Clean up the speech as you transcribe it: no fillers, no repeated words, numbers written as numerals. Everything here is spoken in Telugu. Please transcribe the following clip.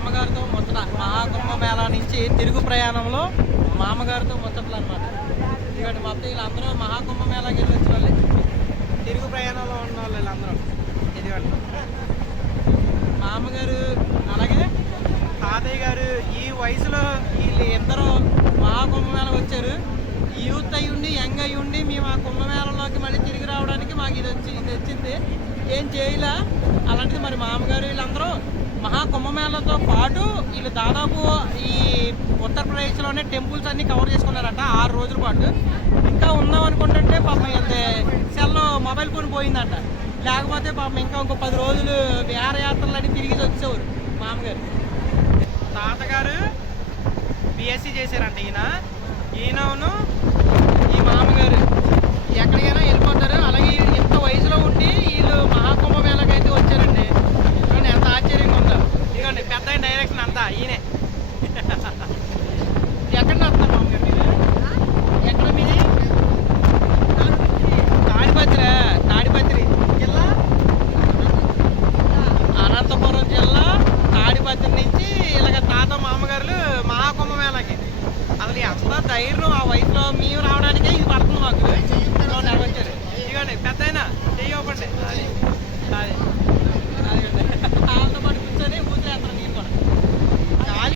మామగారితో ముచ్చట మహాకుంభమేళా నుంచి తిరుగు ప్రయాణంలో మామగారితో ముచ్చట్లు అనమాట. ఇదిగోండి మొత్తం వీళ్ళందరూ మహాకుంభమేళాకి వెళ్ళి వచ్చిన వాళ్ళే, తిరుగు ప్రయాణంలో ఉన్న వాళ్ళు వీళ్ళందరూ. ఇదిగోండి మామగారు అలాగే తాతయ్య గారు ఈ వయసులో వీళ్ళు ఇద్దరు మహాకుంభమేళా వచ్చారు. యూత్ అయ్యి ఉండి యంగ్ అయ్యి ఉండి మేము ఆ కుంభమేళలోకి మళ్ళీ తిరిగి రావడానికి మాకు ఇది వచ్చింది, ఏం చేయలే. అలాంటిది మరి మామగారు వీళ్ళందరూ మహాకుంభమేళతో పాటు వీళ్ళు దాదాపు ఈ ఉత్తరప్రదేశ్లోనే టెంపుల్స్ అన్నీ కవర్ చేసుకున్నారట 6 రోజుల పాటు. ఇంకా ఉందాం అనుకుంటుంటే పాపం వెళ్తే సెల్లో మొబైల్ ఫోన్ పోయిందట, లేకపోతే పాపం ఇంకా ఇంకో 10 రోజులు విహారయాత్రలు అన్నీ తిరిగి వచ్చేవారు మామగారు. తాతగారు బిఎస్సి చేశారంట. ఈయనను ఈ మామగారు ఎక్కడికైనా వెళ్ళిపోతారు. అలాగే ఇంత వయసులో ఉండి వీళ్ళు మహాకుంభమేళకి అయితే వచ్చారండి. చూడండి ఎంత ఆశ్చర్యంగా ఉందో. ఇదిగోండి పెద్ద డైరెక్షన్ అంతా ఈయనే. ఎక్కడ వస్తారు మామగారు మీరు? ఎక్కడ మీది? తాడిపత్రి జిల్లా, అనంతపురం జిల్లా తాడిపత్రి నుంచి ఇలాగ తాత మామగారులు మహాకుంభమేళకి. అసలు ఎంత ధైర్యం ఆ వయసులో మేము రావడానికే ఇది పడుతుంది మాకు. వచ్చారు